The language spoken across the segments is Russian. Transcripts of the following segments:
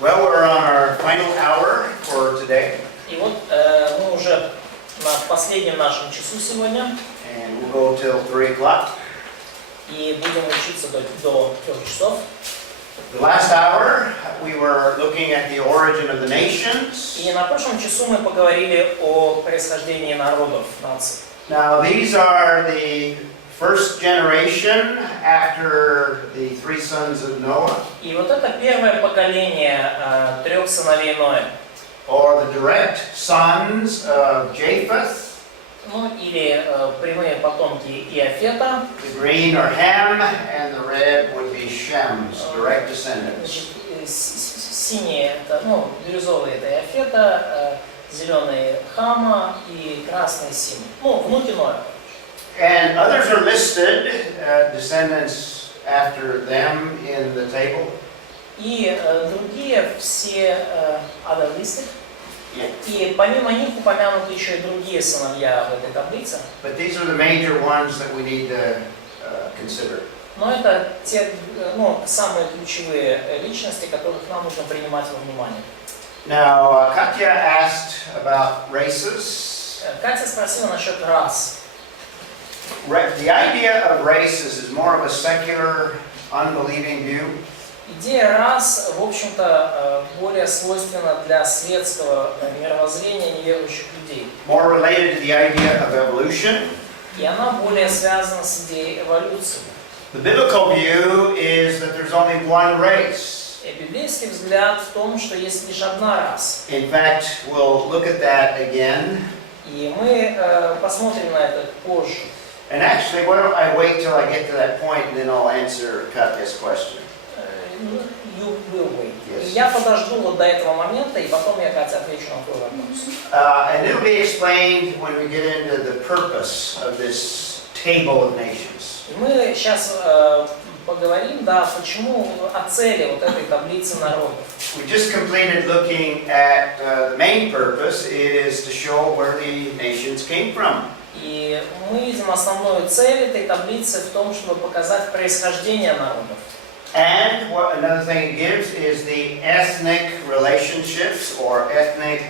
Well, we're on our final hour for today, И вот мы уже на последнем нашем часу сегодня, and we'll go till 3 o'clock. и будем учиться до 3 часов. The last hour, we were looking at the origin of the nations. И на прошлом часу мы поговорили о происхождении народов, наций. Now, these are the first generation after the 3 sons of Noah, И вот это первое поколение 3 сыновей Ноя, or the direct sons of Japheth. ну или прямые потомки Иафета. The green are Ham, and the red would be Shem's direct descendants. Значит, синие это, бирюзовые это Иафета, зеленые Хама и красные Сим. Внуки Ноя. And others are listed, descendants after them in the table. И другие все other listed. И помимо них упомянуты еще и другие сыновья в этой таблице. But these are the major ones that we need to consider. Но это те, самые ключевые личности, которых нам нужно принимать во внимание. Now, Katya asked about races. Катя спросила насчет рас. The idea of races is more of a secular, unbelieving view. Идея рас, в общем-то, более свойственна для светского мировоззрения неверующих людей. More related to the idea of evolution. И она более связана с идеей эволюции. The biblical view is that there's only one race. Библейский взгляд в том, что есть лишь одна раса. In fact, we'll look at that again. И мы посмотрим на это позже. And actually, why don't I wait till I get to that point and then I'll answer Katya's question. You will wait. Yes. Я подожду вот до этого момента, и потом я, Катя, отвечу на твой вопрос. And it'll be explained when we get into the purpose of this table of nations. И мы сейчас поговорим, почему о цели вот этой таблицы народов. We just completed looking at the main purpose is to show where the nations came from. И мы видим основную цель этой таблицы в том, чтобы показать происхождение народов. And what another thing it gives is the ethnic relationships or ethnic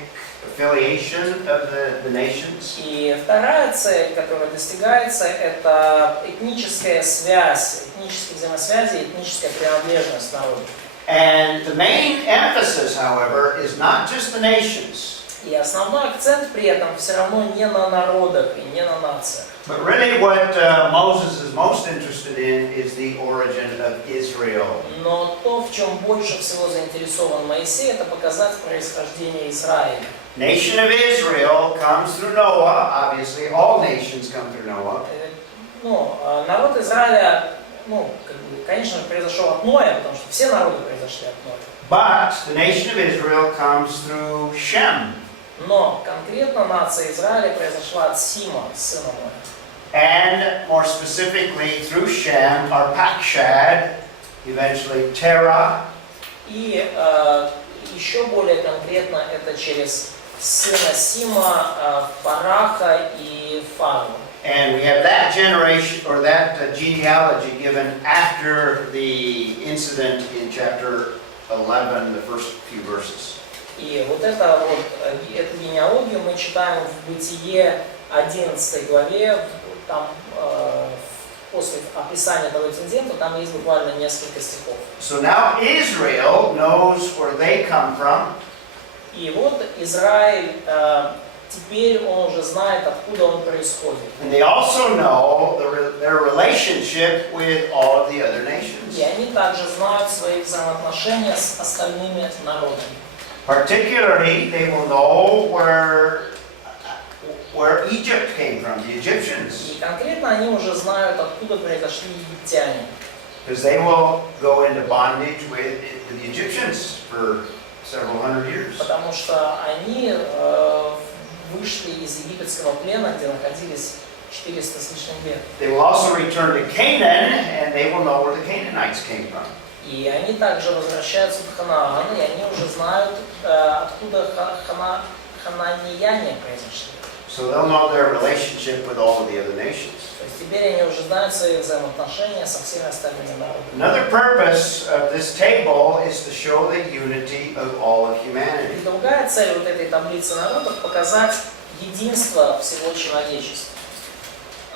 affiliation of the nations. И вторая цель, которая достигается, это этническая связь, этнические взаимосвязи, этническая принадлежность народов. And the main emphasis, however, is not just the nations. И основной акцент при этом все равно не на народах и не на нациях. But really what Moses is most interested in is the origin of Israel. Но то, в чем больше всего заинтересован Моисей, это показать происхождение Израиля. Nation of Israel comes through Noah. Obviously, all nations come through Noah. Народ Израиля, конечно же, произошел от Ноя, потому что все народы произошли от Ноя. But the nation of Israel comes through Shem. Но конкретно нация Израиля произошла от Сима, сына Ноя. And more specifically, through Shem are Pakshad, eventually Terah. И еще более конкретно это через сына Сима, Фараха и Фару. And we have that generation, or that genealogy given after the incident in chapter 11, the first few verses. И вот эту генеалогию мы читаем в Бытие 11 главе, там после описания того инцидента, там есть буквально несколько стихов. So now Israel knows where they come from. И вот Израиль, теперь он уже знает, откуда он происходит. And they also know their relationship with all of the other nations. И они также знают свои взаимоотношения с остальными народами. Particularly, they will know where Egypt came from, the Egyptians. И конкретно они уже знают, откуда произошли египтяне. Because they will go into bondage with the Egyptians for several hundred years. Потому что они вышли из египетского плена, где находились 400 с лишним лет. They will also return to Canaan, and they will know where the Canaanites came from. И они также возвращаются в Ханаан, и они уже знают, откуда хананеяне произошли. So they'll know their relationship with all of the other nations. То есть теперь они уже знают свои взаимоотношения со всеми остальными народами. Another purpose of this table is to show the unity of all of И humanity. другая цель вот этой таблицы народов – показать единство всего человечества.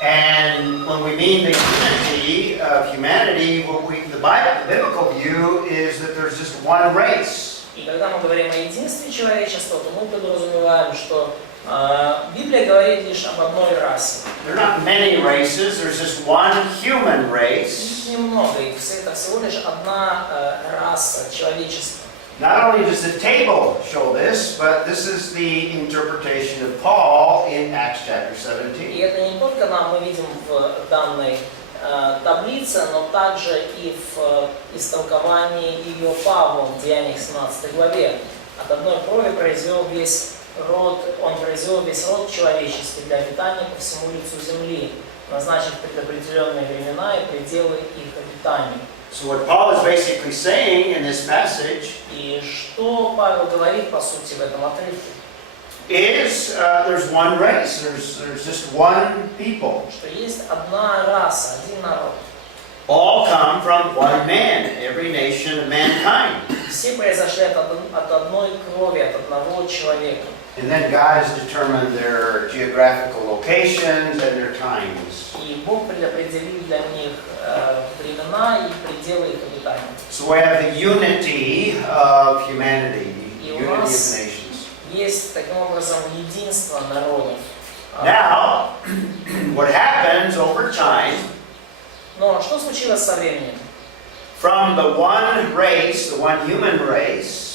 And when we mean the unity of humanity, the biblical view is that there's just one race. И когда мы говорим о единстве человечества, то мы подразумеваем, что Библия говорит лишь об одной расе. There are not many races, there's just one human race. Их немного, и это всего лишь одна раса человечества. Not only does the table show this, but this is the interpretation of Paul in Acts chapter И 17. это не только мы видим в данной таблице, но также и в истолковании ее Павла в Деяниях 17 главе. От одной крови произвел весь род, он произвел весь род человеческий для обитания по всему лицу земли, назначив предопределенные времена и пределы их обитания. So what Paul is basically saying in this passage И что Павел говорит, по сути, в этом отрывке? is there's one race, there's just one people. Что есть одна раса, один народ. All come from one man, every nation of mankind. Все произошли от одной крови, от одного человека. And then God has determined their geographical locations and their times. И Бог предопределил для них времена и пределы их обитания. So we have the unity of humanity, И unity у of нас nations. есть таким образом единство народов. Now, what happens over time, Но что случилось со временем? from the one race, the one human race,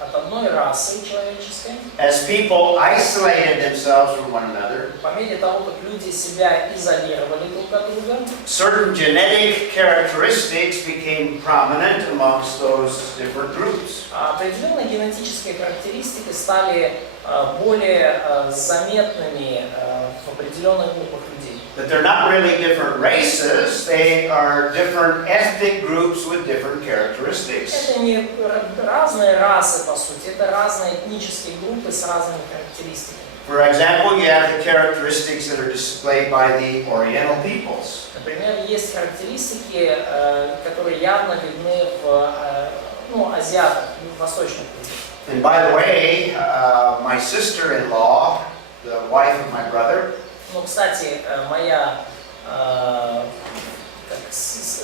От одной расы человеческой, as people isolated themselves from one another, по мере того, как люди себя изолировали друг от друга, certain genetic characteristics became prominent amongst those different groups. определенные генетические характеристики стали более заметными в определенных группах людей. But they're not really different races, they are different ethnic groups with different characteristics. Это не разные расы, по сути, это разные этнические группы с разными характеристиками. For example, you have the characteristics that are displayed by the Oriental peoples. Например, есть характеристики, которые явно видны в азиатах, в восточных людях. And by the way, my sister-in-law, the wife of my brother, Ну, кстати, моя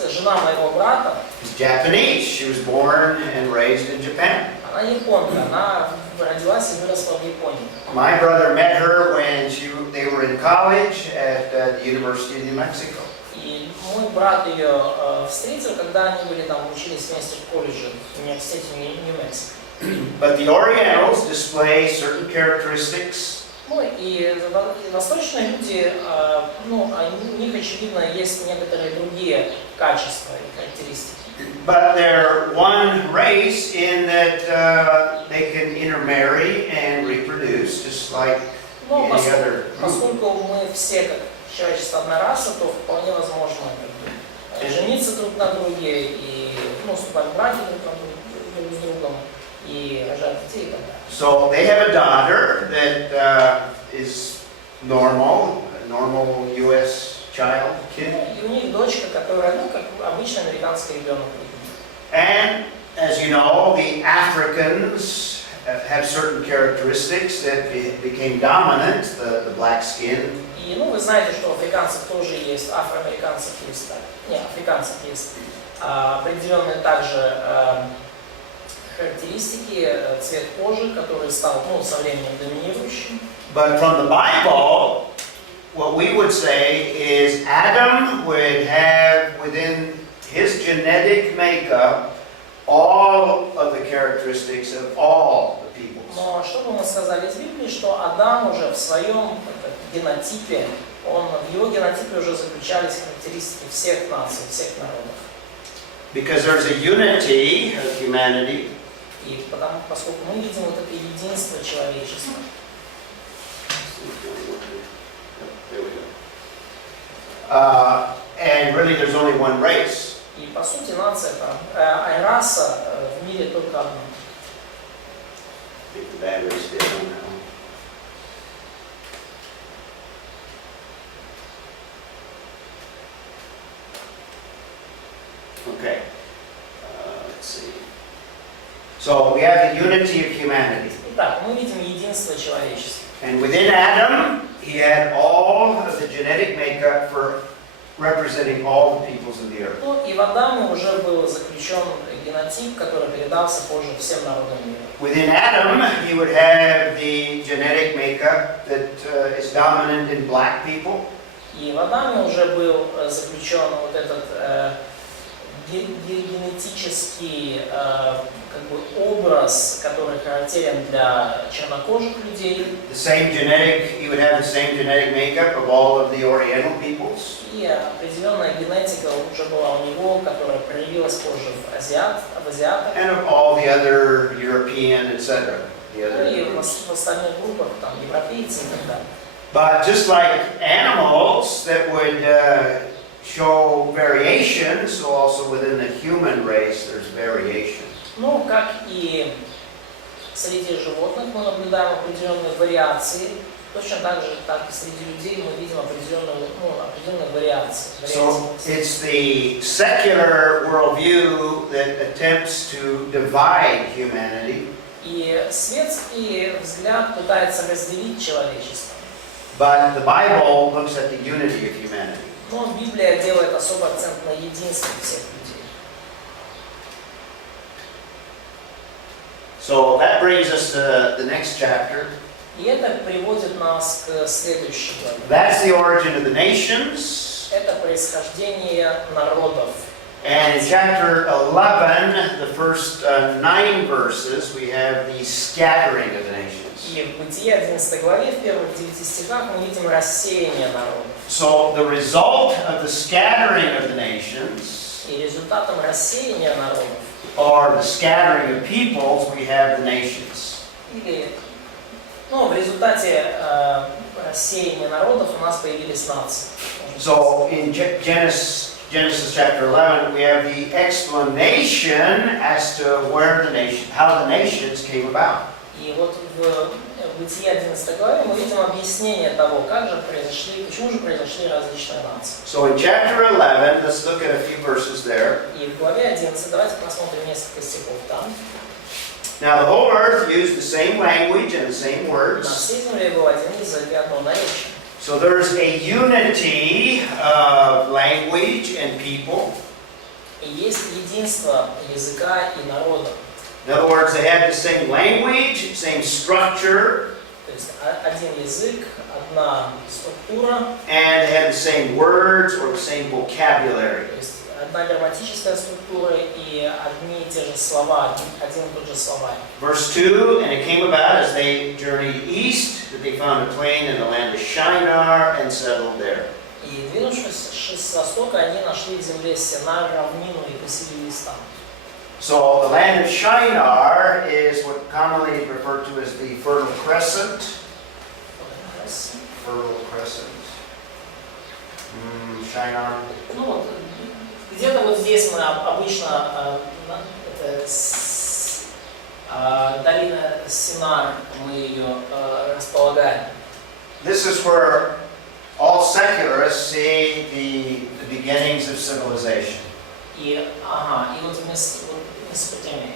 жена моего брата, is Japanese. She was born and raised in Japan. она японка, она родилась и выросла в Японии. My brother met her when they were in college at the University of New Mexico. И мой брат ее встретил, когда они были там, учились вместе в колледже в университете Нью-Мексико. But the Orientals display certain characteristics. Ну и восточные люди, у них, очевидно, есть некоторые другие качества и характеристики. But they're one race in that they can intermarry and reproduce, just like Но any other group. поскольку мы все, как человечество, одна раса, то вполне возможно жениться друг на друге и вступать в браки друг с другом и рожать детей и так далее. So they have a daughter that is normal, a normal U.S. child, kid. И у них дочка, которая, как обычный американский ребенок. And as you know, the Africans have certain characteristics that became dominant, the black skin. И вы знаете, что у африканцев тоже есть, афроамериканцев есть, африканцев есть определенные также характеристики, цвет кожи, который стал со временем доминирующим. But from the Bible, what we would say is Adam would have within his genetic makeup all of the characteristics of all the peoples. Но что бы мы сказали из Библии, что Адам уже в своем генотипе, в его генотипе уже заключались характеристики всех наций, всех народов. Because there's a unity of humanity. И поскольку мы видим вот это единство человечества. And really there's only one race. И по сути нация, раса в мире только одна. I think the battery's dead on that one. Okay. Let's see. So we have the unity of humanity. Итак, мы видим единство человечества. And within Adam, he had all of the genetic makeup for representing all the peoples of the earth. Ну, и в Адаме уже был заключен генотип, который передался позже всем народам мира. Within Adam, he would have the genetic makeup that is dominant in black people. И в Адаме уже был заключен вот этот генетический как бы образ, который характерен для чернокожих людей. The same genetic, he would have the same genetic makeup of all of the Oriental peoples. И определенная генетика уже была у него, которая проявилась позже в азиатах. And of all the other European, etc. The Ну other и groups. в остальных группах, там, европейцы и так далее. But just like animals that would show variation, so also within the human race there's variation. Ну, как и среди животных мы наблюдаем определенные вариации, точно так же, как и среди людей мы видим определенные вариации. So it's the secular worldview that attempts to divide humanity, И светский взгляд пытается разделить человечество. but the Bible looks at the unity of humanity. Но Библия делает особый акцент на единстве всех людей. So that brings us to the next chapter. И это приводит нас к следующей главе. That's the origin of the nations. Это происхождение народов. And in chapter 11, the first 9 verses, we have the scattering of the nations. И в Бытие 11 главе, в первых 9 стихах, мы видим рассеяние народов. So the result of the scattering of the nations, И результатом рассеяния народов, or the scattering of peoples, we have the nations. или, в результате рассеяния народов у нас появились нации. So in Genesis chapter 11, we have the explanation as to where the nation, how the nations came about. И вот в Бытие 11 главе мы видим объяснение того, как же произошли, почему же произошли различные нации. So in chapter 11, let's look at a few verses there. И в главе 11 давайте посмотрим несколько стихов там. Now the whole earth used the same language and the same На words. всей земле был один язык и одно наречие. So there's a unity of language and people. И есть единство языка и народа. In other words, they had the same language, same structure, То есть один язык, одна структура, and they had the same words or the same vocabulary. то есть одна грамматическая структура и одни и те же слова, один и тот же словарь. Verse 2, and it came about as they journeyed east that they found a plain in the land of Shinar and settled there. И двинувшись с востока, они нашли в земле Синар равнину и поселились там. So the land of Shinar is what commonly is referred to as the Fertile Crescent. Fertile Crescent. Shinar. Ну вот, где-то вот здесь мы обычно, долина Синар, мы ее располагаем. This is where all secularists see the beginnings of civilization. И вот Месопотамия.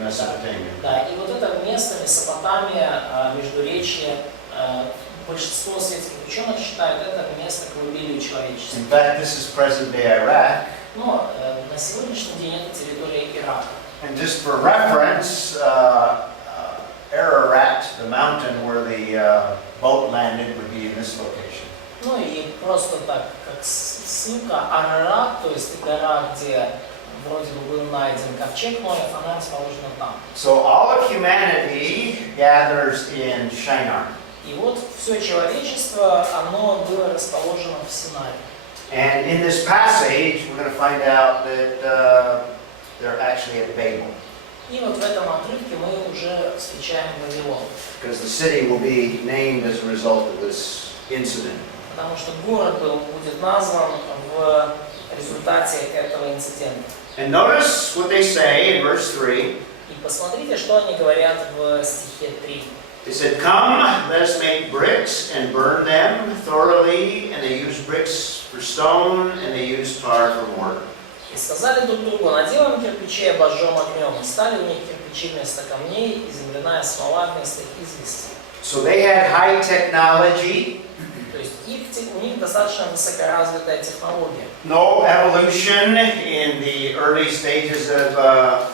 Mesopotamia. Да, и вот это место, Месопотамия, Междуречье, большинство светских ученых считают это место колыбелью человечества. In fact, this is present-day Iraq. Но на сегодняшний день это территория Ирака. And just for reference, Ararat, the mountain where the boat landed, would be in this location. Ну и просто так, как ссылка, Арарат, то есть гора, где вроде бы был найден ковчег Ноев, она расположена там. So all of humanity gathers in Shinar. И вот все человечество, оно было расположено в Синаре. And in this passage, we're going to find out that they're actually at Babel. И вот в этом отрывке мы уже встречаем Вавилон. Because the city will be named as a result of this incident. Потому что город будет назван в результате этого инцидента. And notice what they say in verse 3. И посмотрите, что они говорят в стихе 3. They said, "Come, let us make bricks and burn them thoroughly." And they used bricks for stone, and they used tar for mortar. И И сказали друг другу: наделаем кирпичей, обожжем огнем. И стали у них кирпичи вместо камней, и земляная смола вместо извести. So they had high technology. То есть у них достаточно высокоразвитая технология. No evolution in the early stages of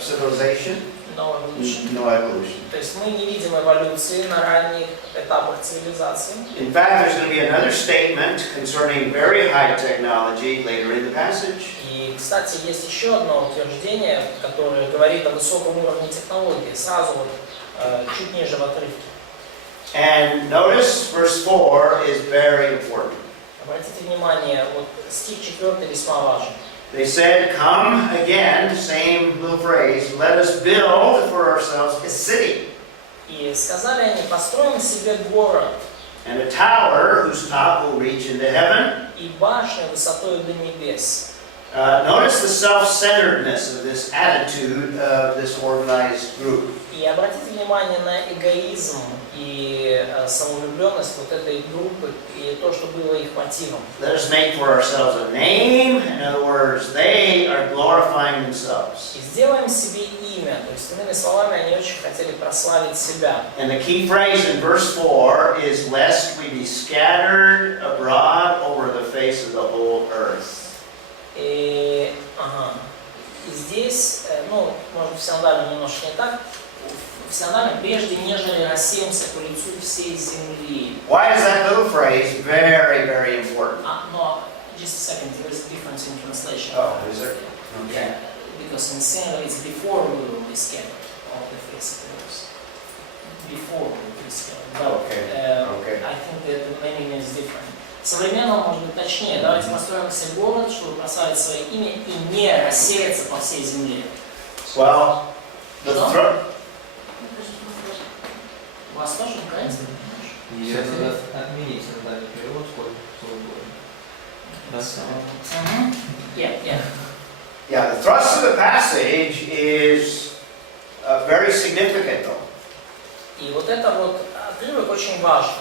civilization. No evolution. No evolution. То есть мы не видим эволюции на ранних этапах цивилизации. In fact, there's going to be another statement concerning very high technology later in the passage. И, кстати, есть еще одно утверждение, которое говорит о высоком уровне технологии, сразу вот чуть ниже в отрывке. And notice verse 4 is very important. Обратите внимание, вот стих 4 весьма важен. They said, come again, same little phrase, let us build for ourselves a city. И сказали они: построим себе город, And a tower whose top will reach into heaven. и башню высотой до небес. Notice the self-centeredness of this attitude of this organized group. И обратите внимание на эгоизм и самовлюбленность вот этой группы и то, что было их мотивом. Let us make for ourselves a name. In other words, they are glorifying themselves. И сделаем себе имя. То есть, иными словами, они очень хотели прославить себя. And the key phrase in verse 4 is, lest we be scattered abroad over the face of the whole earth. И здесь, ну, может, в синодальном немножко не так, в синодальном прежде, нежели рассеемся по лицу всей земли. Why is that little phrase very, very important? Но, just a second, there is a difference in translation. Oh, is there? Yeah, because in sinner it's before we will be scattered of the face of the earth. Before we will be scattered. But, Okay. I think that the meaning is different. Современно, может быть, точнее. Давайте построим себе город, чтобы прославить свое имя и не рассеяться по всей земле. Well, the У вас тоже украинский? Сейчас надо отменить синодальный перевод, сколько будет. Yeah, the thrust of the passage is very significant, though. И вот это вот отрывок очень важен.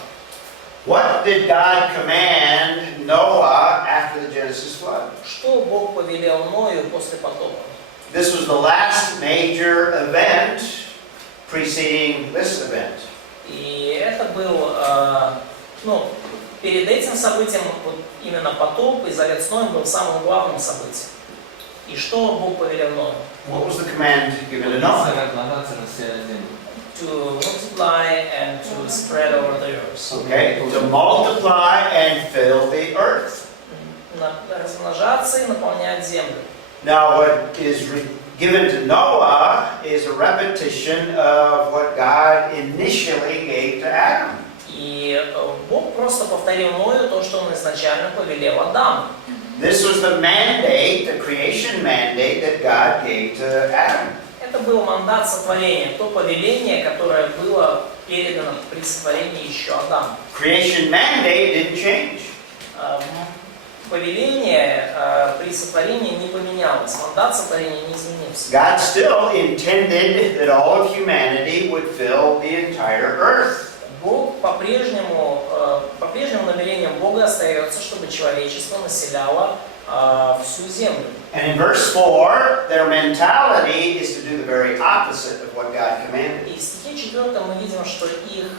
What did God command Noah after the Genesis flood? Что Бог повелел Ною после потопа? This was the last major event preceding this event. И это был, перед этим событием, вот именно потоп и завет с Ноем был самым главным событием. И что Бог повелел Ною? What was the command given to Noah? To multiply and to spread over the earth. Okay, to multiply and fill the earth. Размножаться и наполнять землю. Now, what is given to Noah is a repetition of what God initially gave to Adam. И Бог просто повторил Ною то, что Он изначально повелел Адаму. This was the mandate, the creation mandate that God gave to Adam. Это был мандат сотворения, то повеление, которое было передано при сотворении еще Адаму. Creation mandate didn't change. Повеление при сотворении не поменялось, мандат сотворения не изменился. God still intended that all of humanity would fill the entire earth. Бог по-прежнему намерением Бога остается, чтобы человечество населяло всю землю. And in verse 4, their mentality is to do the very opposite of what God commanded. И в стихе 4 мы видим, что их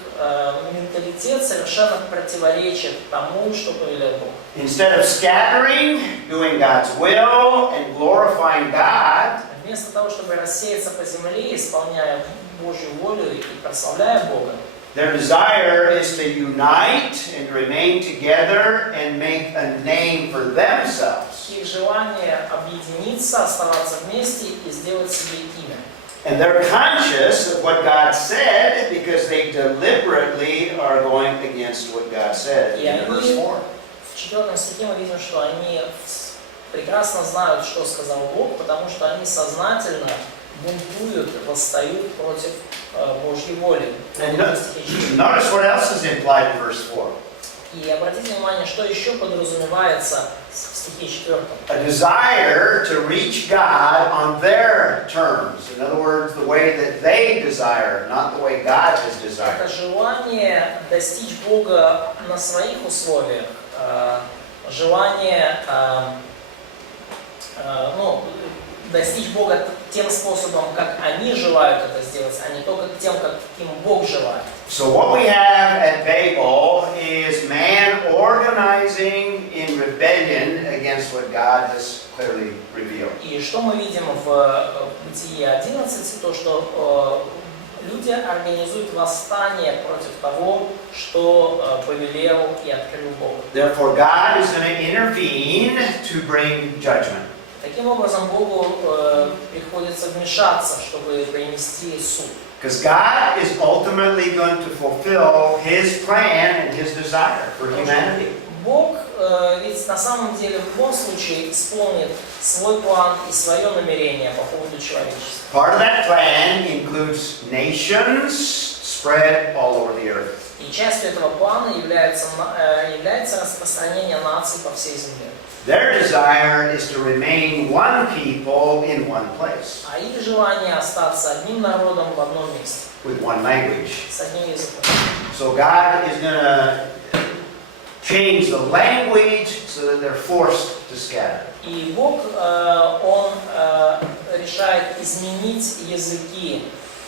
менталитет совершенно противоречит тому, что повелел Бог. Instead of scattering, doing God's will, and glorifying God, Вместо того, чтобы рассеяться по земле, исполняя Божью волю и прославляя Бога, their desire is to unite and remain together and make a name for themselves. их желание объединиться, оставаться вместе и сделать себе имя. And they're conscious of what God said because they deliberately are going against what God said in verse 4. В 4 стихе мы видим, что они прекрасно знают, что сказал Бог, потому что они сознательно бунтуют, восстают против Божьей воли. And notice what else is implied in verse 4. И обратите внимание, что еще подразумевается в стихе 4. A desire to reach God on their terms. In other words, the way that they desire, not the way God has desired. Это желание достичь Бога на своих условиях, желание ну, достичь Бога тем способом, как они желают это сделать, а не только тем, каким Бог желает. So what we have at Babel is man organizing in rebellion against what God has clearly revealed. И что мы видим в Бытие 11, то что люди организуют восстание против того, что повелел и открыл Бог. Therefore, God is going to intervene to bring judgment. Таким образом, Богу приходится вмешаться, чтобы принести суд. Because God is ultimately going to fulfill His plan and His desire for humanity. Бог ведь на самом деле в любом случае исполнит свой план и свое намерение по поводу человечества. Part of that plan includes nations spread all over the earth. И частью этого плана является распространение наций по всей земле. Their desire is to remain one people in one place, А их желание остаться одним народом в одном месте, with one language. с одним языком. So God is going to change the language so that they're forced to scatter. И Бог, Он решает изменить языки,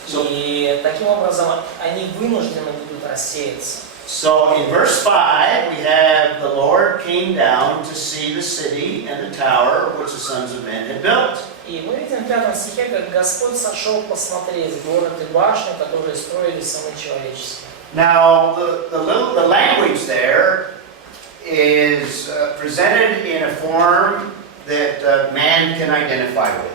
и таким образом они вынуждены будут рассеяться. So in verse 5, we have the Lord came down to see the city and the tower which the sons of men had built. И мы видим в 5 стихе, как Господь сошел посмотреть город и башню, которые строили сыны человеческие. Now, the language there is presented in a form that man can identify with.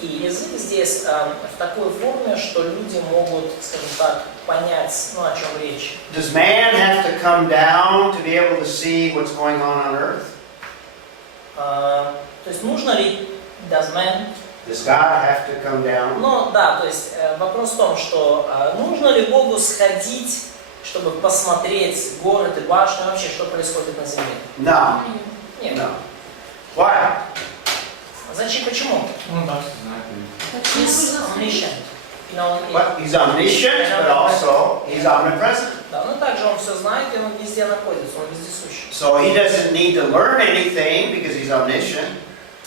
И язык здесь в такой форме, что люди могут, скажем так, понять, о чем речь. Does man have to come down to be able to see what's going on earth? То есть нужно ли, does man? Does God have to come down? Ну да, то есть вопрос в том, что нужно ли Богу сходить, чтобы посмотреть город и башню, вообще, что происходит на земле? No. Нет. No. Why? Зачем, почему? Ну, так, знаю. He's omniscient. But he's omniscient, but also he's omnipresent. Да, но также он все знает, и он везде находится, он вездесущий. So he doesn't need to learn anything because he's omniscient.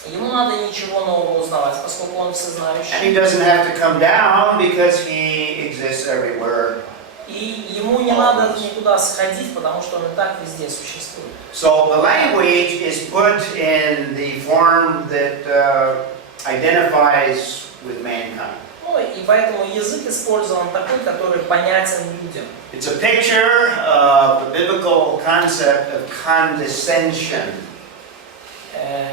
Ему надо ничего нового узнавать, поскольку он And всезнающий. he doesn't have to come down because he exists everywhere. И ему не надо никуда сходить, потому что он и так везде существует. So the language is put in the form that identifies with mankind. Ну и поэтому язык использован такой, который понятен людям. It's a picture of the biblical concept of condescension.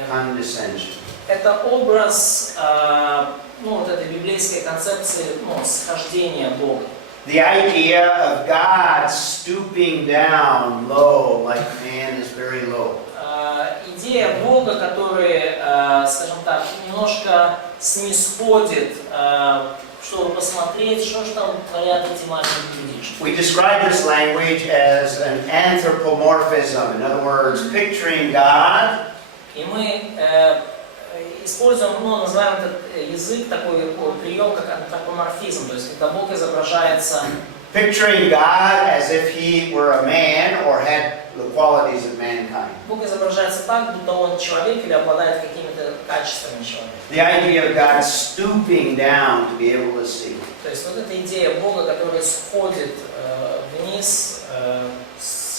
Condescension. Это образ вот этой библейской концепции схождения Бога. The idea of God stooping down low, like man is very low. Идея Бога, который, скажем так, немножко снисходит, чтобы посмотреть, что же там творят эти маленькие людишки. We describe this language as an anthropomorphism. In other words, picturing God. И мы используем, называем этот язык, такой прием, как антропоморфизм, то есть когда Бог изображается. Picturing God as if He were a man or had the qualities of mankind. Бог изображается так, будто он человек или обладает какими-то качествами человека. The idea of God stooping down to be able to see. То есть вот эта идея Бога, который сходит вниз,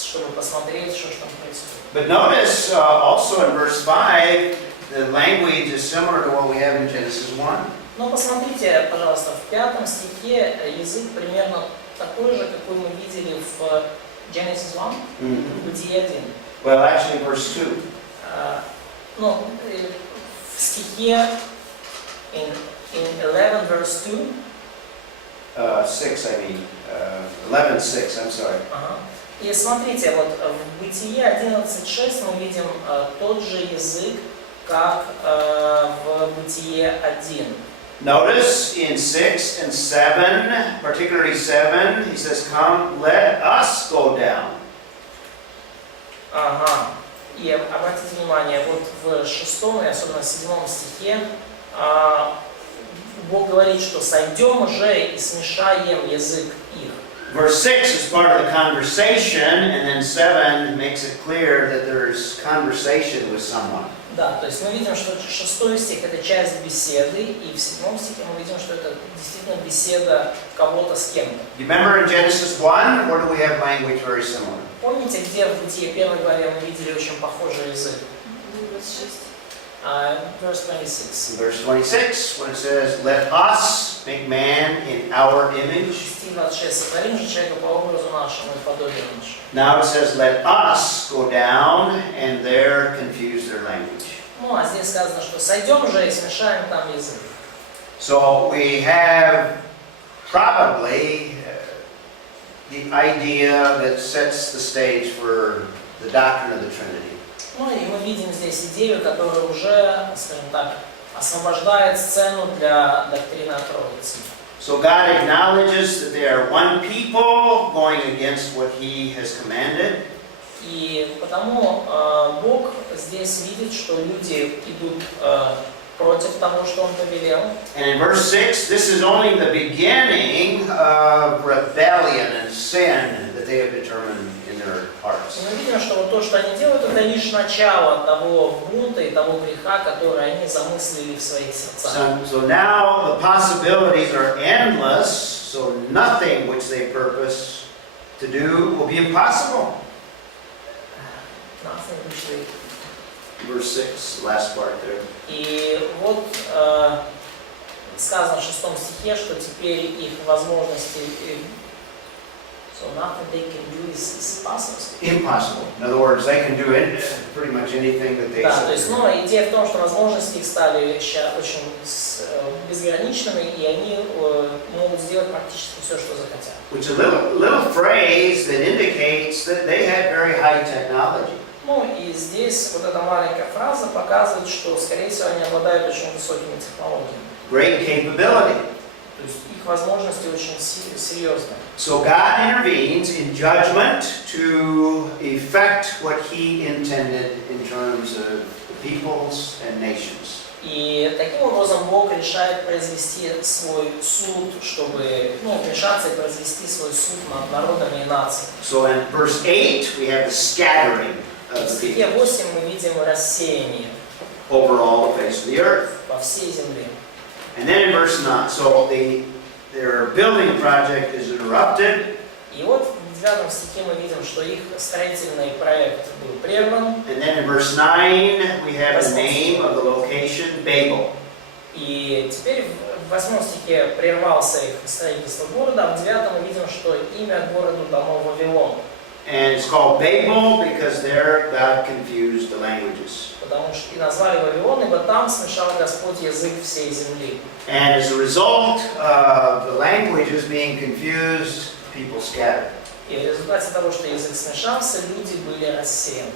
чтобы посмотреть, что же там происходит. But notice also in verse 5, the language is similar to what we have in Genesis 1. Но посмотрите, пожалуйста, в 5 стихе язык примерно такой же, какой мы видели в Genesis 1, в Бытие 1. Well, actually, verse 2. В стихе in 11 verse 2. 6, I mean. 11:6, I'm sorry. И смотрите, вот в Бытие 11.6 мы видим тот же язык, как в Бытие 1. Notice in 6 and 7, particularly 7, he says, "Come, let us go down." И обратите внимание, вот в 6 и особенно 7 стихе Бог говорит, что сойдем же и смешаем язык их. Verse 6 is part of the conversation, and then 7 makes it clear that there's conversation with someone. Да, то есть мы видим, что 6 стих это часть беседы, и в 7 стихе мы видим, что это действительно беседа кого-то с кем-то. You remember in Genesis 1, where do we have language very similar? Помните, где в Бытие 1 главе мы видели очень похожий язык? 26. Verse 26. In verse 26, when it says, "Let us make man in our image." Стих 26. Сотворим же человека по образу нашему и подобию нашему. Now it says, "Let us go down," and there confuse their language. Ну, а здесь сказано, что сойдем же и смешаем там язык. So we have probably the idea that sets the stage for the doctrine of the Trinity. Ну и мы видим здесь идею, которая уже, скажем так, освобождает сцену для доктрины о Троице. So God acknowledges that they are one people going against what He has commanded. И потому Бог здесь видит, что люди идут против того, что Он повелел. And in verse 6, this is only the beginning of rebellion and sin that they have determined in their hearts. И мы видим, что вот то, что они делают, это лишь начало того бунта и того греха, который они замыслили в своих сердцах. So now the possibilities are endless, so nothing which they purpose to do will be impossible. Nothing which they- Verse 6, last part there. И вот сказано в 6 стихе, что теперь их возможности, so nothing they can do is possible. Impossible. In other words, they can do pretty much anything that they Да, set то есть, to do. но идея в том, что возможности их стали очень безграничными, и они могут сделать практически все, что захотят. Which is a little phrase that indicates that they had very high technology. Ну и здесь вот эта маленькая фраза показывает, что, скорее всего, они обладают очень высокими технологиями. Great capability. То есть их возможности очень серьезные. So God intervenes in judgment to effect what He intended in terms of peoples and nations. И таким образом Бог решает произвести свой суд, чтобы вмешаться и произвести свой суд над народами и нациями. So in verse 8, we have the scattering В of the стихе people 8 мы видим рассеяние over all the face of the earth. по всей земле. And then in verse 9, so their building project is interrupted. И вот в 9 стихе мы видим, что их строительный проект был прерван. And then in verse 9, we have the name of the location, Babel. И теперь в 8 стихе прервался их строительство города, а в 9 мы видим, что имя городу дано Вавилон. And it's called Babel because there God confused the languages. Потому что и назвали Вавилон, ибо там смешал Господь язык всей земли. And as a result of the languages being confused, people scattered. И в результате того, что язык смешался, люди были рассеяны.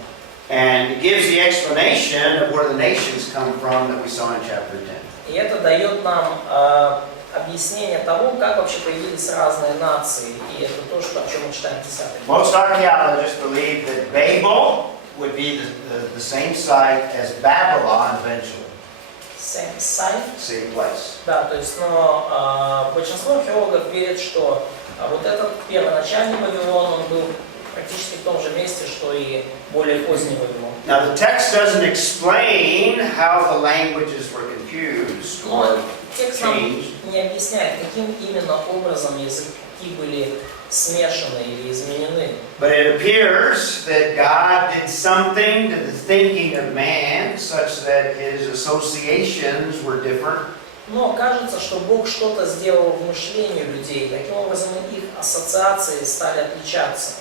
And it gives the explanation of where the nations come from that we saw in chapter 10. И это дает нам объяснение того, как вообще появились разные нации. И это то, что, о чем мы читаем в 10 главе. Most archaeologists believe that Babel would be the same site as Babylon eventually. Same place. Да, то есть, но большинство археологов верят, что вот этот первоначальный Вавилон, он был практически в том же месте, что и более поздний Вавилон. Now the text doesn't explain how the languages were confused or Текст нам changed. не объясняет, каким именно образом языки были смешаны или изменены. But it appears that God did something to the thinking of man such that his associations were different. Но кажется, что Бог что-то сделал в мышлении людей, таким образом их ассоциации стали отличаться.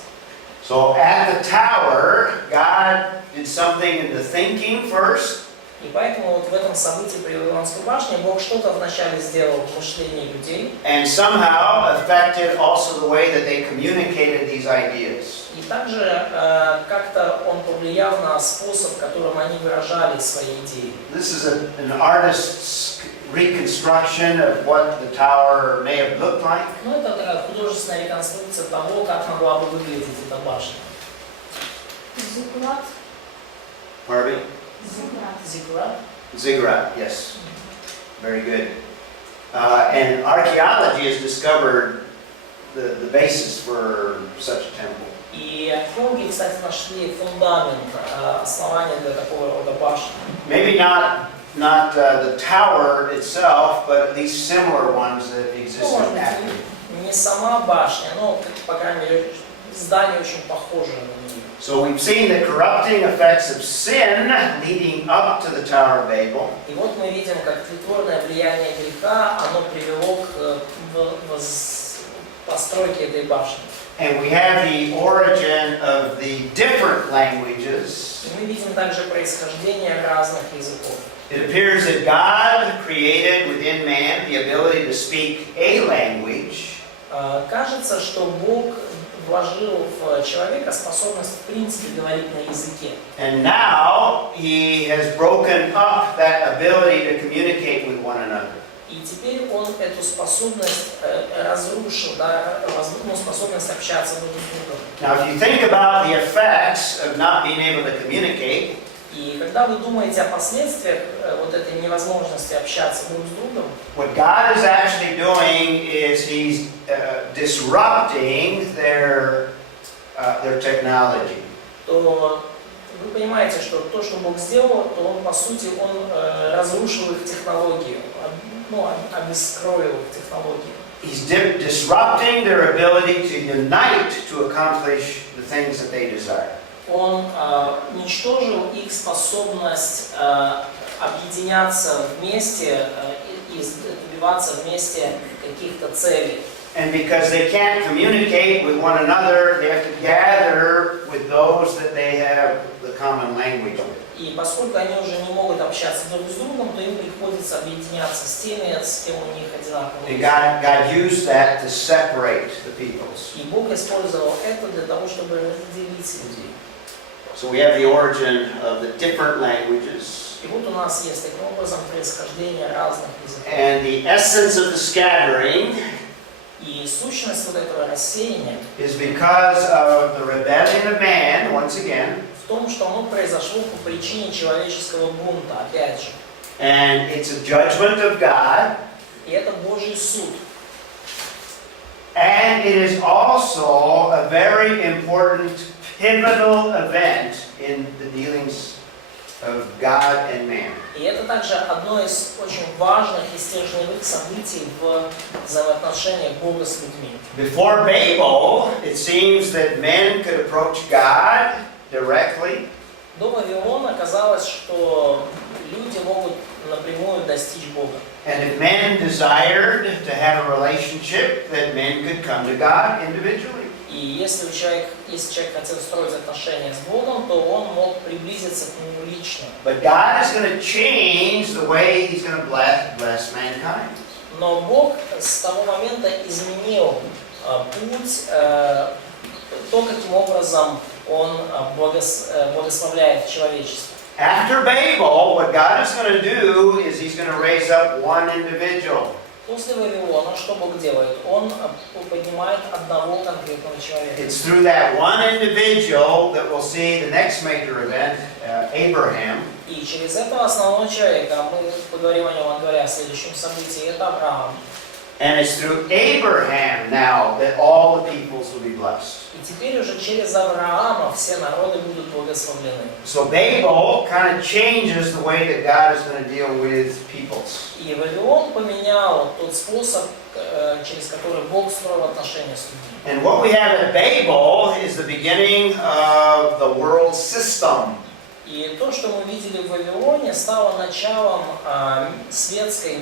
So at the tower, God did something in the thinking first. И поэтому вот в этом событии при Вавилонской башне Бог что-то вначале сделал в мышлении людей. And somehow affected also the way that they communicated these ideas. И также как-то Он повлиял на способ, которым они выражали свои идеи. This is an artist's reconstruction of what the tower may have looked like. Ну, это такая художественная реконструкция того, как могла бы выглядеть эта башня. Зиккурат. Pardon me? Зиккурат. Ziggurat, yes. Very good. And archaeology has discovered the basis for such a temple. И археологи, кстати, нашли фундамент, основания для такого рода башни. Maybe not the tower itself, but at least similar ones that Ну, existed может быть, after. не сама башня, но, по крайней мере, здание очень похоже на нее. So we've seen the corrupting effects of sin leading up to the Tower of Babel. И вот мы видим, как тлетворное влияние греха, оно привело к постройке этой башни. And we have the origin of the different languages. И мы видим также происхождение разных языков. It appears that God created within man the ability to speak a language. Кажется, что Бог вложил в человека способность в принципе говорить на языке. And now He has broken up that ability to communicate with one another. И теперь Он эту способность разрушил, да, способность общаться друг с другом. Now, if you think about the effects of not being able to communicate, И когда вы думаете о последствиях вот этой невозможности общаться друг с другом, what God is actually doing is He's disrupting their technology. то вы понимаете, что то, что Бог сделал, то Он, по сути, Он разрушил их технологию, обескровил их технологию. He's disrupting their ability to unite to accomplish the things that they desire. Он уничтожил их способность объединяться вместе и добиваться вместе каких-то целей. And because they can't communicate with one another, they have to gather with those that they have the common language with. И поскольку они уже не могут общаться друг с другом, то им приходится объединяться с теми, с кем у них одинаковые. And God used that to separate the peoples. И Бог использовал это для того, чтобы разделить людей. So we have the origin of the different languages. И вот у нас есть таким образом происхождение разных языков. And the essence of the scattering И сущность вот этого рассеяния is because of the rebellion of man, once again. в том, что оно произошло по причине человеческого бунта, опять же. And it's a judgment of God. И это Божий суд. And it is also a very important pivotal event in the dealings of God and man. И это также одно из очень важных и стержневых событий в взаимоотношениях Бога с людьми. Before Babel, it seems that men could approach God directly. До Вавилона казалось, что люди могут напрямую достичь Бога. And if men desired to have a relationship, that men could come to God individually. И если человек хотел строить отношения с Богом, то он мог приблизиться к Нему лично. But God is going to change the way He's going to bless mankind. Но Бог с того момента изменил путь, то, каким образом Он благословляет человечество. After Babel, what God is going to do is He's going to raise up one individual. После Вавилона что Бог делает? Он поднимает одного конкретного человека. It's through that one individual that we'll see the next major event, Abraham. И через этого основного человека, мы поговорим о нем, говоря о следующем событии, это Авраам. And it's through Abraham now that all the peoples will be blessed. И теперь уже через Авраама все народы будут благословлены. So Babel kind of changes the way that God is going to deal with peoples. И Вавилон поменял тот способ, через который Бог строил отношения с людьми. And what we have at Babel is the beginning of the world system. И то, что мы видели в Вавилоне, стало началом светской,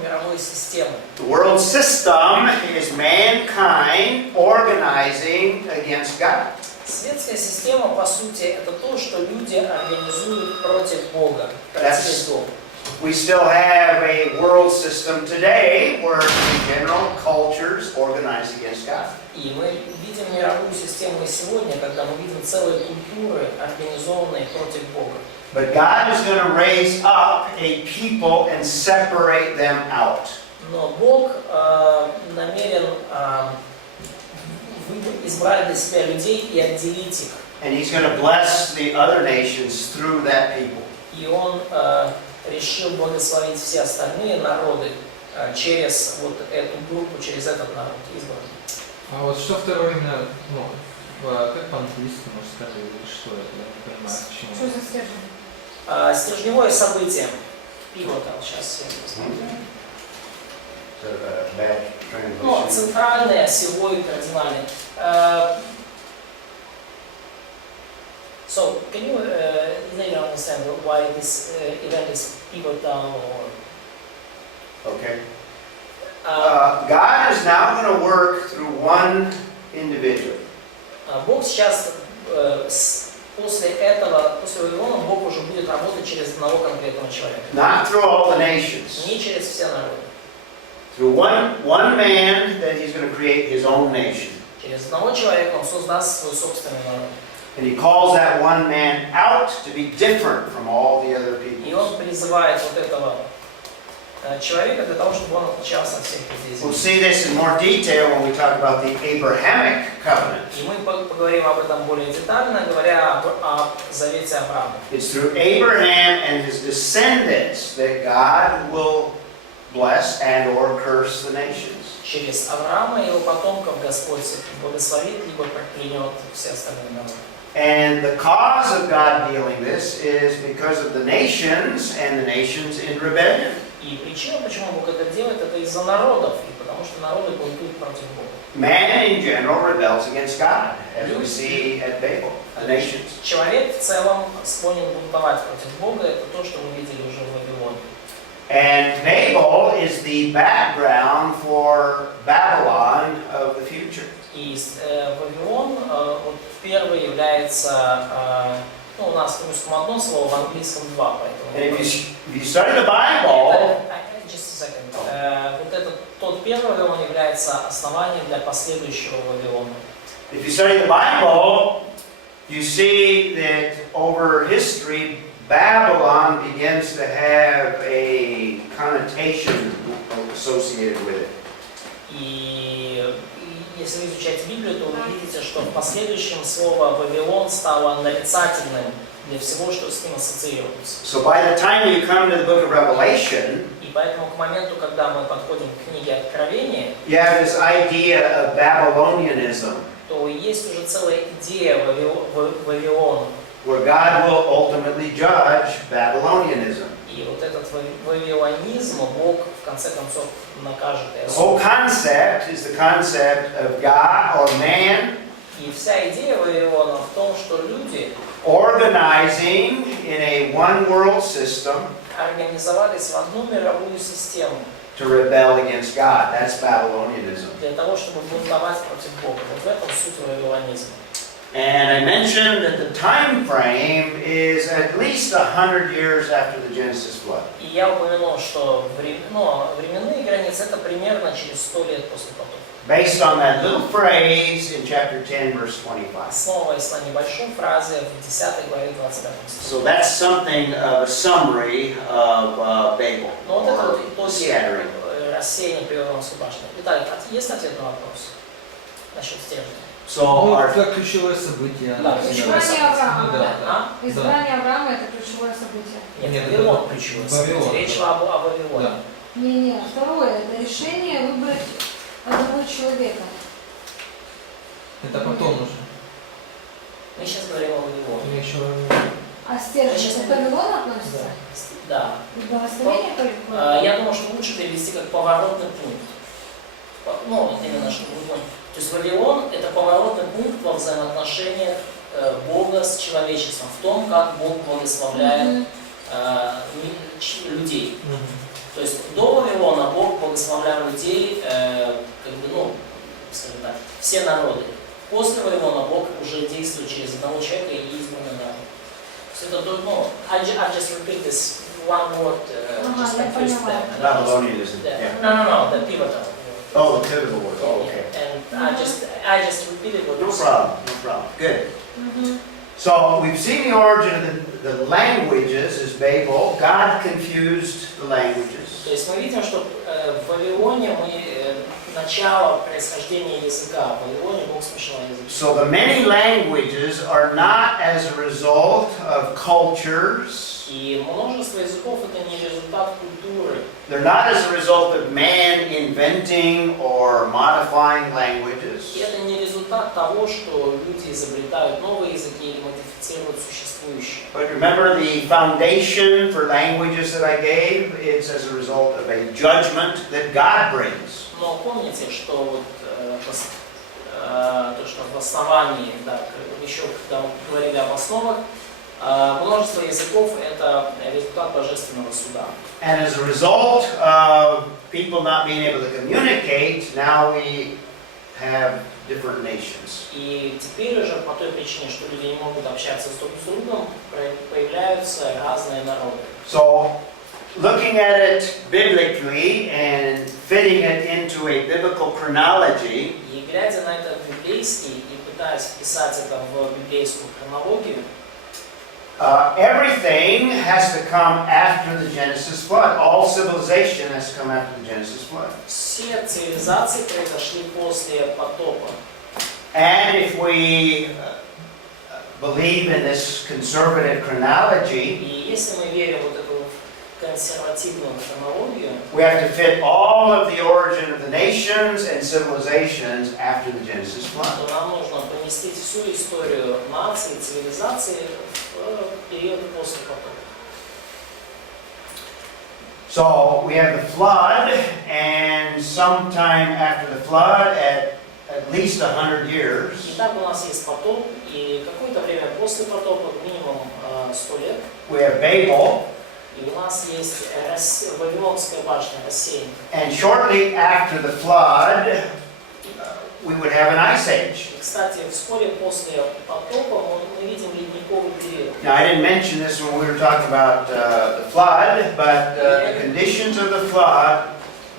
мировой системы. The world system is mankind organizing against God. Светская система, по сути, это то, что люди организуют против Бога, против Бога. We still have a world system today where in general cultures organize against God. И мы видим мировую систему и сегодня, когда мы видим целые культуры, организованные против Бога. But God is going to raise up a people and separate them out. Но Бог намерен избрать для себя людей и отделить их. And He's going to bless the other nations through that people. И Он решил благословить все остальные народы через вот эту группу, через этот народ избранный. А вот что второе именно, Как по-английски, может, скажи, что это? Я не понимаю, к чему. Что за стержень? Стержневое событие. Pivotal, сейчас я посмотрю. Ну, центральное, осевое, кардинальное. So, can you later understand why this event is pivotal or? Okay. God is now going to work through one individual. Бог сейчас, после этого, после Вавилона, Бог уже будет работать через одного конкретного человека. Not through all the nations. Не через все народы. Through one man that he's going to create his own nation. Через одного человека он создаст свой собственный народ. And he calls that one man out to be different from all the other И people. он призывает вот этого человека для того, чтобы он отличался от всех людей We'll земли. see this in more detail when we talk about the Abrahamic covenant. И мы поговорим об этом более детально, говоря о завете Авраама. It's through Abraham and his descendants that God will bless and or curse the nations. Через Авраама и его потомков Господь благословит, либо проклянет все остальные народы. And the cause of God dealing this is because of the nations and the nations in rebellion. И причина, почему Бог это делает, это из-за народов, и потому что народы бунтуют против Бога. Man in general rebels against God, as we see at Babel, the nations. Человек в целом склонен бунтовать против Бога, это то, что мы видели уже в Вавилоне. And Babel is the background for Babylon of the future. И Вавилон, вот первый является, ну, у нас в русском одно слово, в английском два, And поэтому... if you study the Bible, Just a second. Вот этот, тот первый Вавилон является основанием для последующего Вавилона. if you study the Bible, you see that over history, Babylon begins to have a connotation associated with it. И если вы изучаете Библию, то вы видите, что в последующем слово «Вавилон» стало нарицательным для всего, что с ним ассоциируется. So by the time you come to the book of Revelation, И поэтому к моменту, когда мы подходим к книге Откровения, you have this idea of Babylonianism, то есть уже целая идея Вавилона. where God will ultimately judge Babylonianism. И вот этот вавилонизм Бог в конце концов накажет. The whole concept is the concept of God or man И вся идея Вавилона в том, что люди organizing in a one world system организовались в одну мировую систему to rebel against God. That's Babylonianism. для того, чтобы бунтовать против Бога. Вот в этом суть вавилонизма. And I mentioned that the time frame is at least 100 years after the Genesis flood. И я упомянул, что временные границы это примерно через 100 лет после потопа. Based on that little phrase in chapter 10, verse 25. Основываясь на небольшой фразе в 10 главе 25 стихе. So that's something of a summary of Babel, Но вот это or вот итоги scattering. рассеяния Вавилонской башни. Виталий, есть ответ на вопрос насчет стержня? So Ну, our, это ключевое событие. Да, Избрание Ну, Авраама. да. Избрание Авраама – это ключевое событие. Нет, Нет, Вавилон это ключевой. Вавилон. Речь шла о Вавилоне. Да. Не, второе – это решение выбрать одного человека. Это потом уже. Мы сейчас говорим о Вавилоне. Мне еще... А стержень к Вавилону относится? Да. И благословение только? Я думаю, что лучше перевести как поворотный пункт. Ну, именно чтобы вы поняли. То есть Вавилон – это поворотный пункт во взаимоотношениях Бога с человечеством, в том, как Бог благословляет людей. То есть до Вавилона Бог благословлял людей, как бы, ну, скажем так, все народы. После Вавилона Бог уже действует через одного человека и избранный народ. То есть это, ну, I just repeat this one word, just like first step. Babylonianism. Yeah. No, the pivotal. Oh, the pivotal word. Oh, okay. And I just repeated what No you said. problem. No problem. Good. So we've seen the origin of the languages as Babel. God confused the languages. То есть мы видим, что в Вавилоне начало происхождения языка. В Вавилоне Бог смешал язык. So the many languages are not as a result of cultures. И множество языков это не результат культуры. They're not as a result of man inventing or modifying languages. И это не результат того, что люди изобретают новые языки или модифицируют существующие. But remember the foundation for languages that I gave? It's as a result of a judgment that God brings. Но помните, что вот то, что в основании, да, еще когда мы говорили об основах, множество языков – это результат божественного суда. And as a result of people not being able to communicate, now we have different nations. И теперь уже по той причине, что люди не могут общаться друг с другом, появляются разные народы. So, looking at it biblically and fitting it into a biblical chronology, И глядя на это библейски и пытаясь вписать это в библейскую хронологию, everything has to come after the Genesis flood. All civilization has to come after the Genesis flood. все цивилизации произошли после потопа. And if we believe in this conservative chronology, И если мы верим в вот эту консервативную хронологию, we have to fit all of the origin of the nations and civilizations after the Genesis flood. то нам нужно поместить всю историю нации, цивилизации в период после потопа. So we have the flood, and sometime after the flood, at least 100 years, Итак, у нас есть потоп, и какое-то время после потопа, минимум 100 лет, we have Babel, и у нас есть Вавилонская башня, рассеяние. and shortly after the flood, we would have an ice age. И, кстати, вскоре после потопа мы видим ледниковый период. Now, I didn't mention this when we were talking about the flood, but the conditions of the flood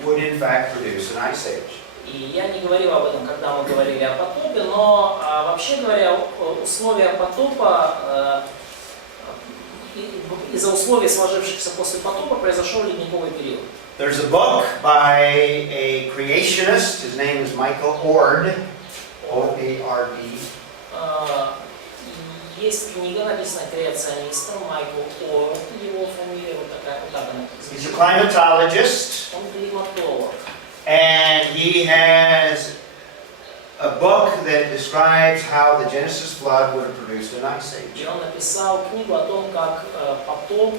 would in fact produce an ice age. И я не говорил об этом, когда мы говорили о потопе, но вообще говоря, условия потопа, из-за условий, сложившихся после потопа, произошел ледниковый период. There's a book by a creationist. His name is Michael Ord, O-A-R-D. Есть книга, написанная креационистом, Майкл Орд, его фамилия, вот так она He's a звучит. climatologist, Он климатолог. and he has a book that describes how the Genesis flood would have produced an ice age. И он написал книгу о том, как потоп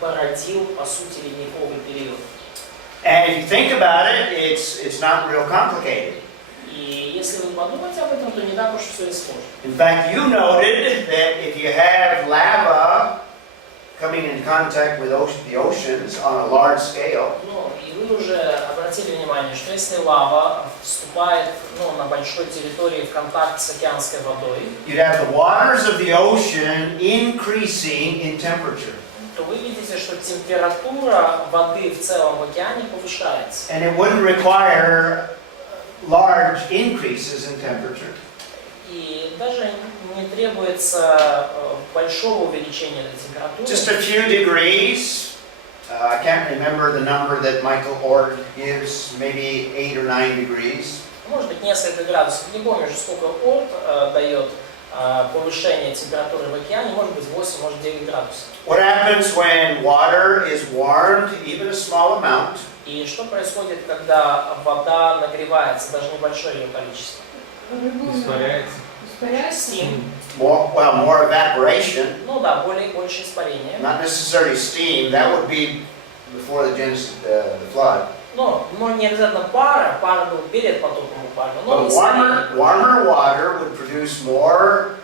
породил, по сути, ледниковый период. And if you think about it, it's not real complicated. И если вы подумаете об этом, то не так уж все и сложно. In fact, you noted that if you have lava coming in contact with the oceans on a large scale, Ну, и вы уже обратили внимание, что если лава вступает на большой территории в контакт с океанской водой, you'd have the waters of the ocean increasing in temperature. то вы видите, что температура воды в целом в океане повышается. And it wouldn't require large increases in temperature. И даже не требуется большого увеличения этой температуры. Just a few degrees. I can't remember the number that Michael Ord gives, maybe 8 or 9 degrees. Может быть, несколько градусов. Не помню, сколько Орд дает повышение температуры в океане. Может быть, 8, может 9 градусов. What happens when water is warmed, even a small amount? И что происходит, когда вода нагревается, даже небольшое ее количество? Испаряется. Steam. More evaporation. Ну да, больше испарения. Not necessarily steam. That would be before the Genesis, the flood. Но не обязательно пара был перед потопом буквально. Но But warmer water would produce more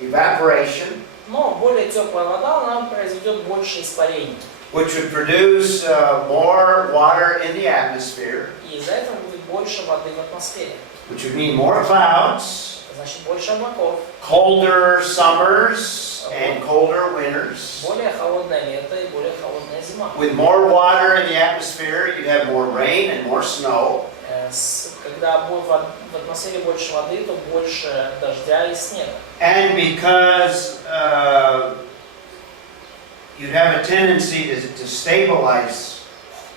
evaporation, но более теплая вода, она произведет больше испарений. which would produce more water in the atmosphere, И из-за этого будет больше воды в атмосфере. which would mean more clouds, Значит, больше облаков, colder summers and colder winters. более холодное лето и более холодная зима. With more water in the atmosphere, you'd have more rain and more snow. Когда в атмосфере больше воды, то больше дождя и снега. And because you'd have a tendency to stabilize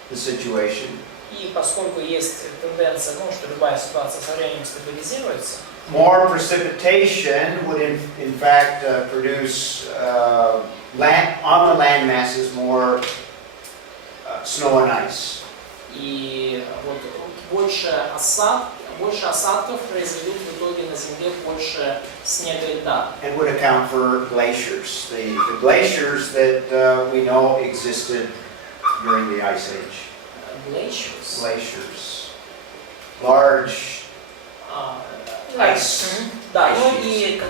the situation, И поскольку есть тенденция, что любая ситуация со временем стабилизируется, more precipitation would in fact produce on the land masses more snow and ice. И вот больше осадков произойдет в итоге на Земле, больше снега и льда. And would account for glaciers, the glaciers that we know existed during the Ice Age. Glaciers. Glaciers. Large ice. Да, ну и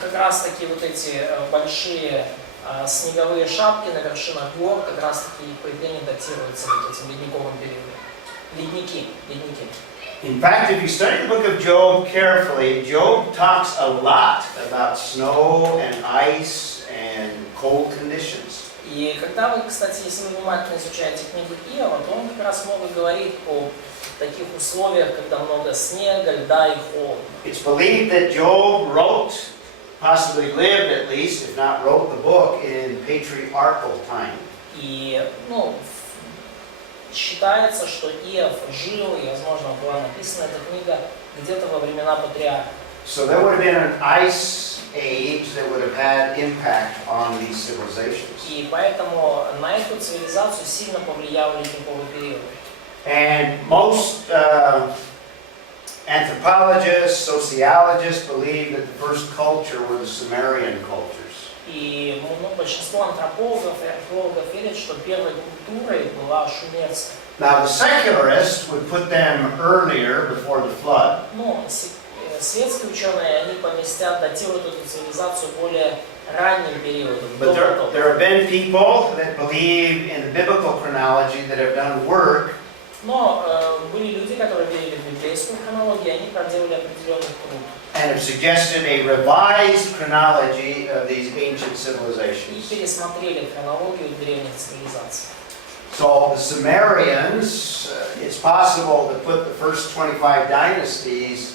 как раз таки вот эти большие снеговые шапки на вершинах гор, как раз таки появление датируется вот этим ледниковым периодом. Ледники. In fact, if you study the book of Job carefully, Job talks a lot about snow and ice and cold conditions. И когда вы, кстати, если вы внимательно изучаете книгу Иова, то он как раз много говорит о таких условиях, когда много снега, льда и холода. It's believed that Job wrote, possibly lived at least, if not wrote the book, in patriarchal time. И, считается, что Иов жил, и, возможно, была написана эта книга где-то во времена патриарха. So there would have been an ice age that would have had impact on these civilizations. И поэтому на эту цивилизацию сильно повлиял ледниковый период. And most anthropologists, sociologists believe that the first culture were the Sumerian cultures. И большинство антропологов и археологов верят, что первой культурой была шумерская. Now the secularists would put them earlier, before the flood. Светские ученые, они датируют эту цивилизацию более ранним периодом. But there have been people that believe in the biblical chronology that have done work. Но были люди, которые верили в библейскую хронологию, они проделали определенный труд. And have suggested a revised chronology of these ancient И civilizations. пересмотрели хронологию древних цивилизаций. So the Sumerians, it's possible to put the first 25 dynasties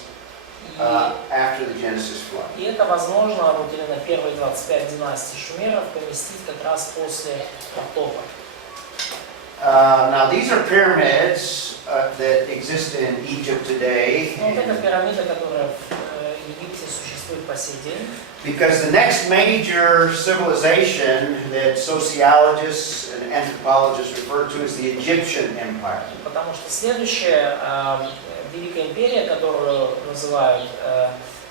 after the Genesis flood. И это возможно, вот именно первые 25 династий шумеров поместить как раз после потопа. Now these are pyramids that exist in Egypt today. Вот это пирамида, которая в Египте существует по сей день. Because the next major civilization that sociologists and anthropologists refer to is the Egyptian Empire. Потому что следующая великая империя, которую называют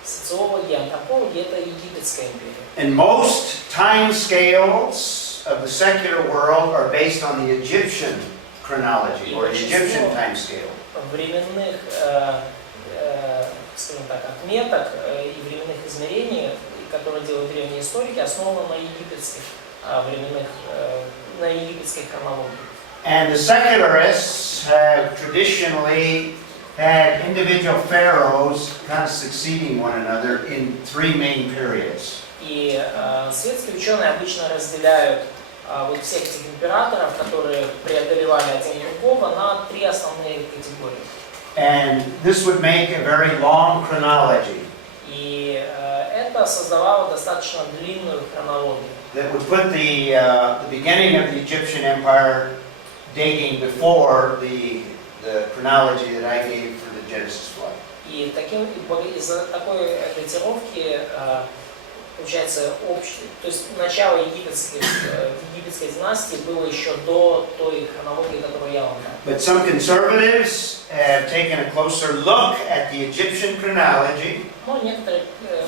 социологи, антропологи, это Египетская империя. And most time scales of the secular world are based on the Egyptian chronology or the Egyptian time scale. Временных, скажем так, отметок и временных измерений, которые делают древние историки, основаны на египетских временных, на египетской хронологии. And the secularists have traditionally had individual pharaohs kind of succeeding one another in three main periods. И светские ученые обычно разделяют вот всех этих императоров, которые преодолевали один другого, на три основные категории. And this would make a very long chronology. И это создавало достаточно длинную хронологию. That would put the beginning of the Egyptian Empire dating before the chronology that I gave for the Genesis flood. И из-за такой датировки получается то есть начало египетской династии было еще до той хронологии, которую я вам дал. But some conservatives have taken a closer look at the Egyptian chronology. Но некоторые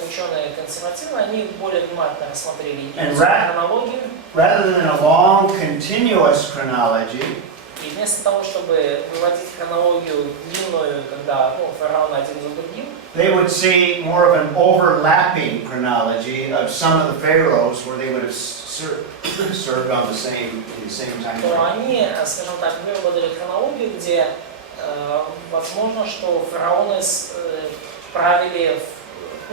ученые консервативные, они более внимательно рассмотрели египетскую хронологию. Rather than a long continuous chronology, и вместо того, чтобы выводить хронологию длинную, когда фараоны один за другим, they would see more of an overlapping chronology of some of the pharaohs where they would have served on in the same time. То они, скажем так, выработали хронологию, где возможно, что фараоны правили,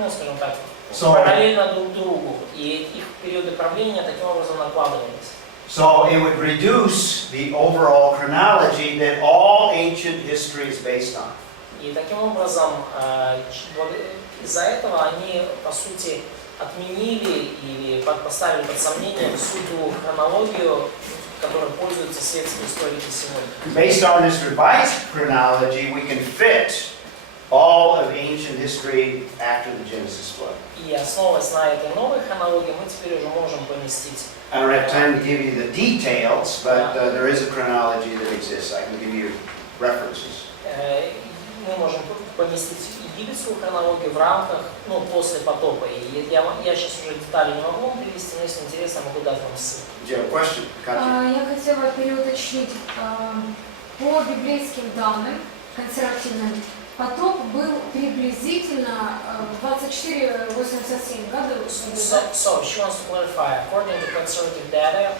скажем так, параллельно друг другу, и их периоды правления таким образом накладывались. So it would reduce the overall chronology that all ancient history is based on. И таким образом, из-за этого они, по сути, отменили или поставили под сомнение всю ту хронологию, которой пользуются светские историки сегодня. Based on this revised chronology, we can fit all of ancient history after the Genesis flood. И основываясь на этой новой хронологии, мы теперь уже можем поместить. I don't have time to give you the details, but there is a chronology that exists. I can give you references. Мы можем поместить египетскую хронологию в рамках, ну, после потопа. И я сейчас уже детали не могу вам привести, но если интересно, могу дать вам ссылку. Do you have a question, Katya? Я хотела переуточнить. По библейским данным, консервативным, потоп был приблизительно 24-87 годов. So she wants to clarify. According to conservative data,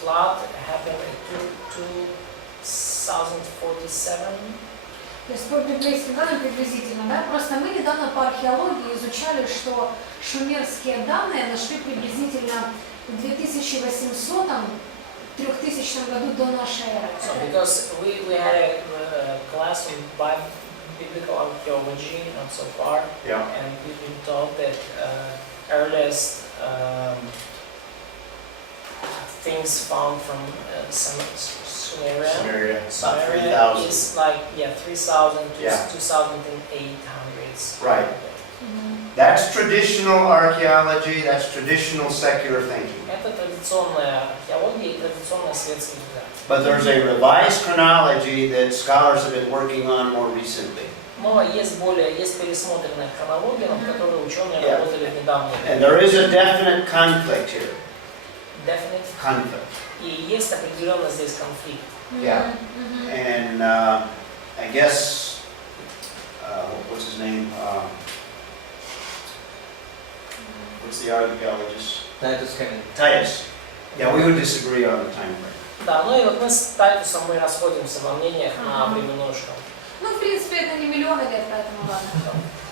flood happened in 2047. То есть по библейским данным приблизительно, да? Просто мы недавно по археологии изучали, что шумерские данные нашли приблизительно в 2800-3000 году до нашей эры. So because we had a class in biblical archaeology not so far, Yeah. and we've been taught that earliest things found from Sumeria About 3,000. is like 3,000 to Yeah. 2,800s. Right. That's traditional archaeology, that's traditional secular thinking. Это традиционная археология и традиционный светский взгляд. But there's a revised chronology that scholars have been working on more recently. Но есть пересмотренная хронология, над которой ученые работали в недавнее And время. there is a definite conflict here. Definite. Conflict. И есть определенно здесь конфликт. Yeah. And I guess, what's his name? What's the archaeologist? Titus. Yeah, we would disagree on the time frame. Да, ну и вот мы с Тайтусом мы расходимся во мнениях на временную шкалу. Ну, в принципе, это не миллионы лет, поэтому ладно.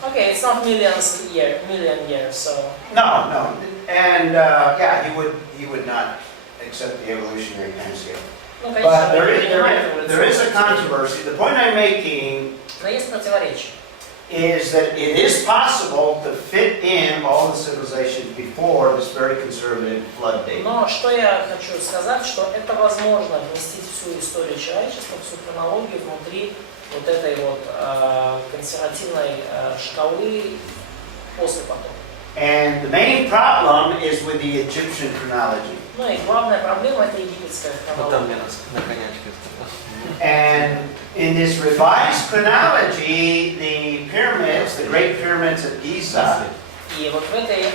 Okay, it's not million years, so. No. And he would not accept the evolutionary timescale. Ну, But конечно, there is a controversy. The point I'm making но есть противоречие. is that it is possible to fit in all the civilizations before this very conservative flood date. Но что я хочу сказать, что это возможно вместить всю историю человечества, всю хронологию внутри вот этой вот консервативной шкалы после потопа. And the main problem is with the Egyptian chronology. Ну и главная проблема это египетская Вот там хронология. мне на конячке сказал. And in this revised chronology, the pyramids, the great pyramids of Giza, И вот в этой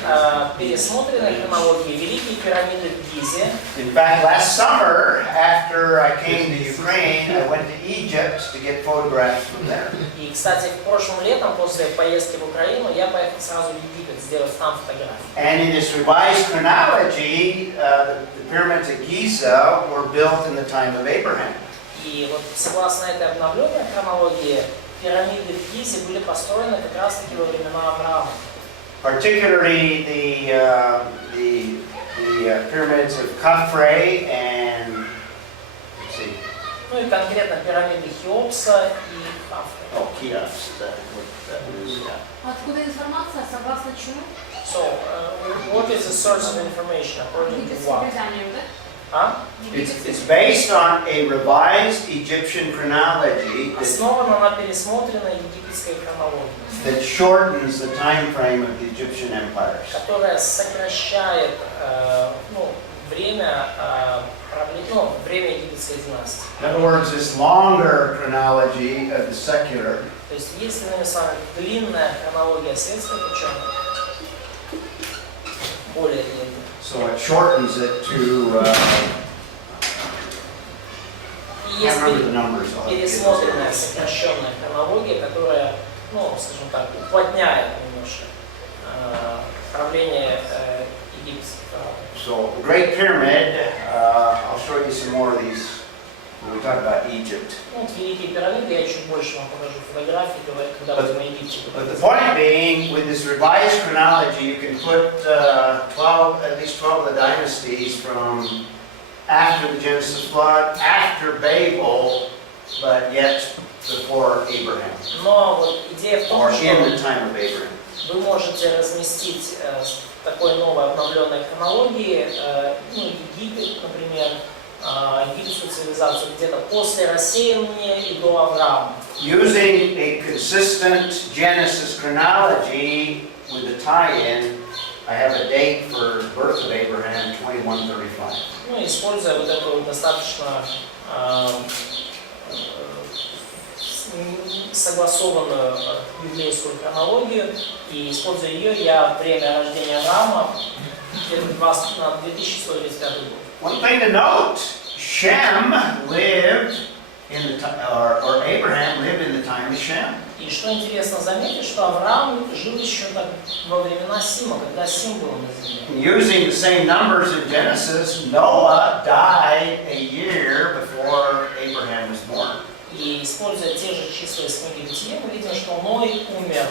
пересмотренной хронологии Великие пирамиды в Гизе. in fact, last summer, after I came to Ukraine, I went to Egypt to get photographs from there. И, кстати, прошлым летом, после поездки в Украину, я поехал сразу в Египет сделать там фотографии. And in this revised chronology, the pyramids of Giza were built in the time of Abraham. И вот согласно этой обновленной хронологии, пирамиды в Гизе были построены как раз-таки во времена Авраама. Particularly the pyramids of Khafre and, let's see, Ну и конкретно пирамиды Хеопса и Хафре. oh, Cheops, is that what that is? Yeah. Откуда информация, согласно чему? So, what is the source of information according to Египетским what? преданиям, да? А? It's based on a revised Egyptian chronology Основана на пересмотренной египетской хронологии, that shortens the time frame of the Egyptian empires. которая сокращает время египетской династии. In other words, this longer chronology of the secular То есть, если мы с вами длинная хронология светских ученых, более длинная, so it shortens it to, и I есть can't remember the numbers. I'll have to get those пересмотренная, numbers. сокращенная хронология, которая, скажем так, уплотняет немножко правление египетских фараонов. So the Great Pyramid, I'll show you some more of these when we talk about Egypt. Вот Великие пирамиды, я чуть больше вам покажу фотографии, когда будем о Египте But the говорить. point being, with this revised chronology, you can put at least 12 of the dynasties from after the Genesis flood, after Babel, but yet before Abraham, Но вот идея в or том, in the что time of Abraham. вы можете разместить такой новой обновленной хронологии, Египет, например, египетскую цивилизацию где-то после рассеяния и до Авраама. Using a consistent Genesis chronology with the tie-in, I have a date for birth of Abraham, 2135. Ну, используя вот эту достаточно согласованную библейскую хронологию, и используя ее, я время рождения Авраама где-то 2135 год. One thing to note, Shem lived in the or Abraham lived in the time of Shem. И что интересно заметить, что Авраам жил еще так во времена Сима, когда Сим был на земле. Using the same numbers in Genesis, Noah died a year before Abraham was born. И используя те же числа из книги Бытия, мы видим, что Ной умер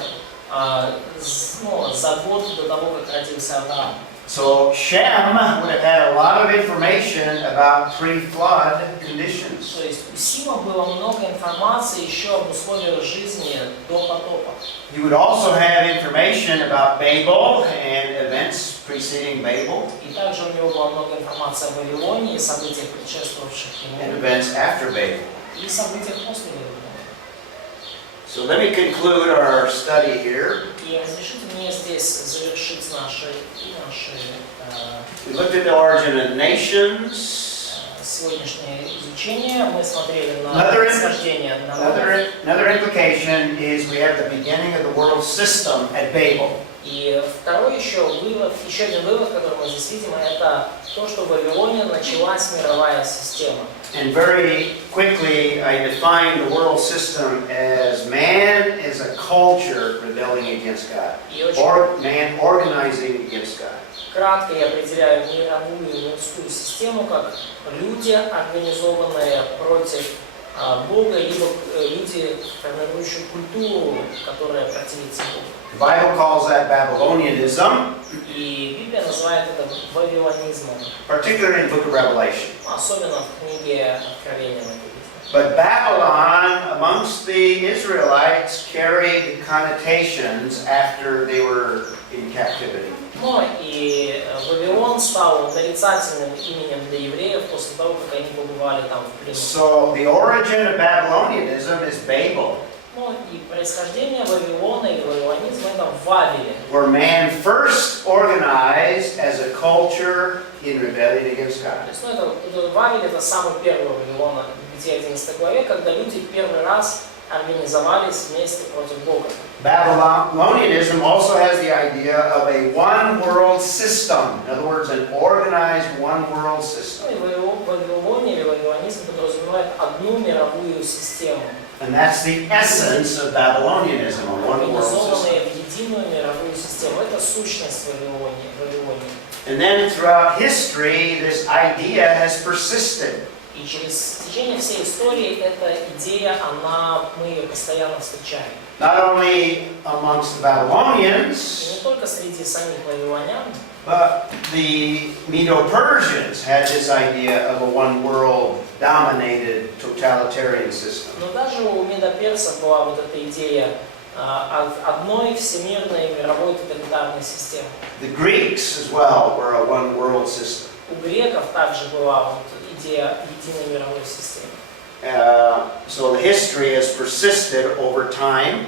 за год до того, как родился Авраам. So Shem would have had a lot of information about pre-flood conditions. То есть у Сима было много информации еще об условиях жизни до потопа. He would also have information about Babel and events preceding Babel И также у него было много информации о Вавилоне и событиях, предшествовавших and ему, events after Babel. и событиях после Вавилона. So let me conclude our study here. И разрешите мне здесь завершить наши We looked at the origin of nations. сегодняшнее изучение. Мы смотрели на Another происхождение народов. Another implication is we have the beginning of the world system at Babel. И второй еще один вывод, который мы здесь видим, это то, что в Вавилоне началась мировая система. And very quickly, I define the world system as man is a culture rebelling against God, or man organizing against God. Кратко я определяю мировую мирскую систему как люди, организованные против Бога, либо люди, формирующие культуру, которая противится Богу. The Bible calls that Babylonianism, И Библия называет это вавилонизмом, particularly in the book of Revelation. особенно в книге Откровения. But Babylon, amongst the Israelites, carried connotations after they were in captivity. Но и Вавилон стал нарицательным именем для евреев после того, как они побывали там в плену. So the origin of Babylonianism is Babel, Ну и происхождение Вавилона и вавилонизма это в Вавиле, where man first organized as a culture in rebellion against God. То есть, Вавиль это самый первый Вавилон, где 11 главе, когда люди первый раз организовались вместе против Бога. Babylonianism also has the idea of a one world system. In other words, an organized one world system. Ну и Вавилоне или вавилонизм подразумевает одну мировую систему, And that's the essence of Babylonianism, a one world system. организованные в единую мировую систему. Это сущность Вавилония. And then throughout history, this idea has persisted. И через течение всей истории эта идея, мы ее постоянно встречаем. Not only amongst the И Babylonians, не только среди самих вавилонян, but the Medo-Persians had this idea of a one world dominated totalitarian system. но даже у медоперсов была вот эта идея одной всемирной мировой тоталитарной системы. The Greeks as well were a one world system. У греков также была вот идея единой мировой системы. So the history has persisted over time.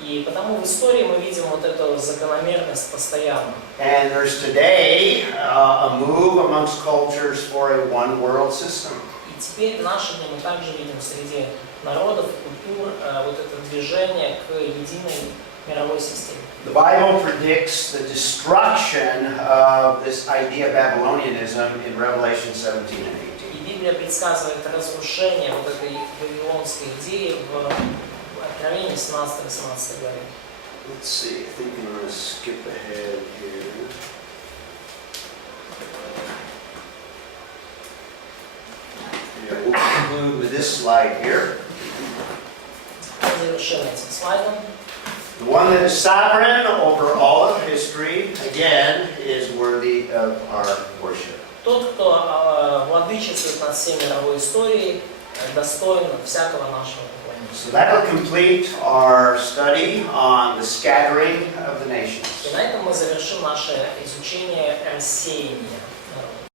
И потому в истории мы видим вот эту закономерность постоянно. And there's today a move amongst cultures for a one world system. И теперь в наши дни мы также видим среди народов, культур вот это движение к единой мировой системе. The Bible predicts the destruction of this idea of Babylonianism in Revelation 17 and 18. И Библия предсказывает разрушение вот этой вавилонской идеи в Откровении 17-18 главе. Let's see, I think I'm going to skip ahead here. Yeah, we'll conclude with this slide here. Завершим этим слайдом. The one that is sovereign over all of history, again, is worthy of our worship. Тот, кто владычествует над всей мировой историей, достоин всякого нашего поклонения. So that will complete our study on the scattering of the nations. И на этом мы завершим наше изучение рассеяния народа.